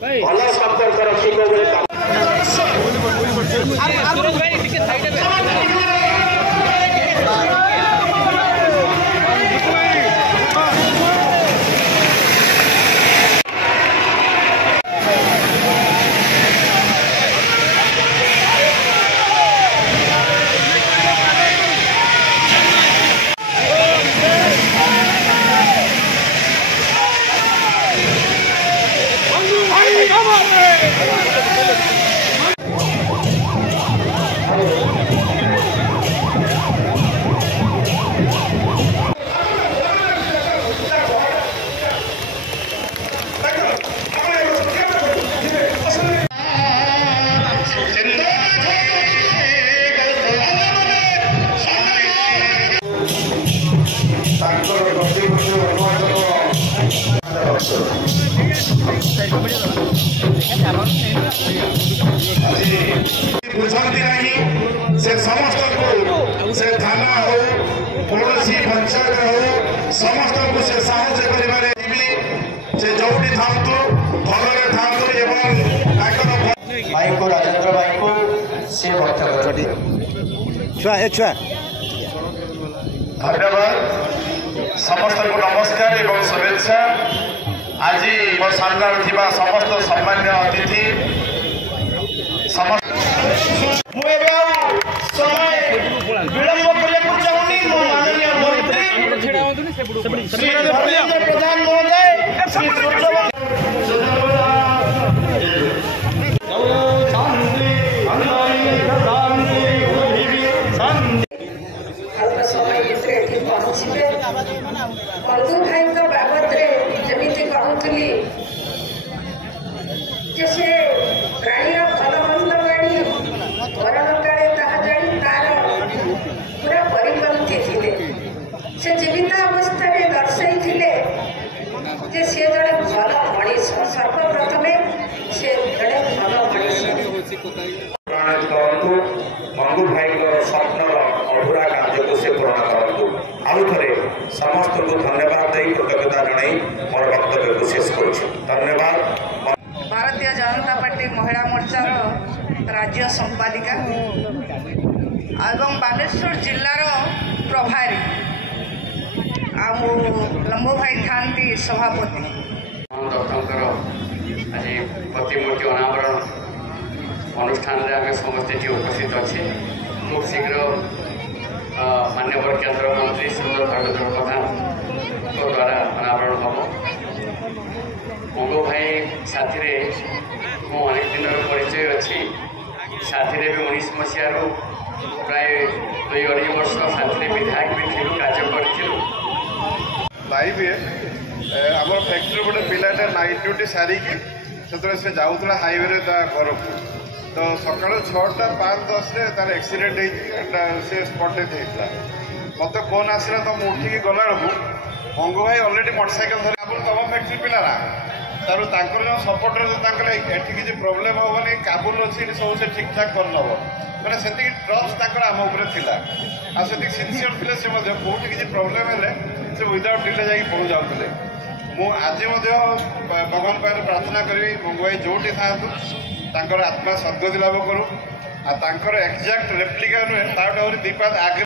भल संपर्क रखिए। बुझती नहीं से समस्त को से थाना हो पड़ोसी पंचायत हो समस्त को से साहय करिबारे से जोटी थांतु भलरे थांतु एवं ताकर भाई को राजेंद्र भाई को से वक्तव्य छुआ धन्यवाद समस्त को नमस्कार एवं शुभेच्छा। आज मो सामने थिबा समस्त सम्मान्य अतिथि समस्त विलंब करने चाहूँगी माननीय मंत्री श्री धर्मेंद्र प्रधान महोदय श्री से जीवित अवस्था दर्शाई जे से जड़े भल मनीष सर्वप्रथम से जड़े भल मनीष मंगू भाई स्वप्न अधूरा कार्य को से पूर्ण करूँ आउ थे समस्त को धन्यवाद दे कृतज्ञता जन मोर वक्तव्य को शेष कर धन्यवाद। भारतीय जनता पार्टी महिला मोर्चार राज्य संपादिका एवं बालेश्वर जिलार प्रभारी लंबो भाई थांती सभापति आज प्रतिमूर्ति अनावरण अनुष्ठान आम समस्ते उपस्थित अच्छे खूब शीघ्र माननीय केंद्र मंत्री सुंदर धर्मेंद्र प्रधान द्वारा अनावरण हम मंगो भाई साथी मो अनेक दिन परिचय अच्छी साथी भी 19 मसीह प्राय 2-2.5 वर्ष साथी विधायक भी थी कार्य कर लाइव आम फैक्ट्री गोटे पिलाटे नाइट ड्यूटी सारिकी से जाऊला हाईवे घर को तो सका 6:05-10 तार एक्सीडेंट से स्पॉट डेथ होता मत फोन आसला तो मुझे गला मंगू भाई अलरेडी मोटरसाइकेल धर तुम फैक्ट्री पिलारा तार जो सपोर्टर एटी किसी प्रोब्लेम हेनी काबुल अच्छी सब से ठीक ठाक कर नब मैंने से ट्रस्ट आम उपरे आ से सिनसीयर थे से कौट किसी प्रोब्लेम है से विदाउट डिले जा पहुँच जाते मुझे भगवान पाखे प्रार्थना करी मंगू भाई जोटी था आत्मा सद्गति लाभ करूँ आ एक्जाक्ट रेप्लिका नुहे ताठू दीपात आगे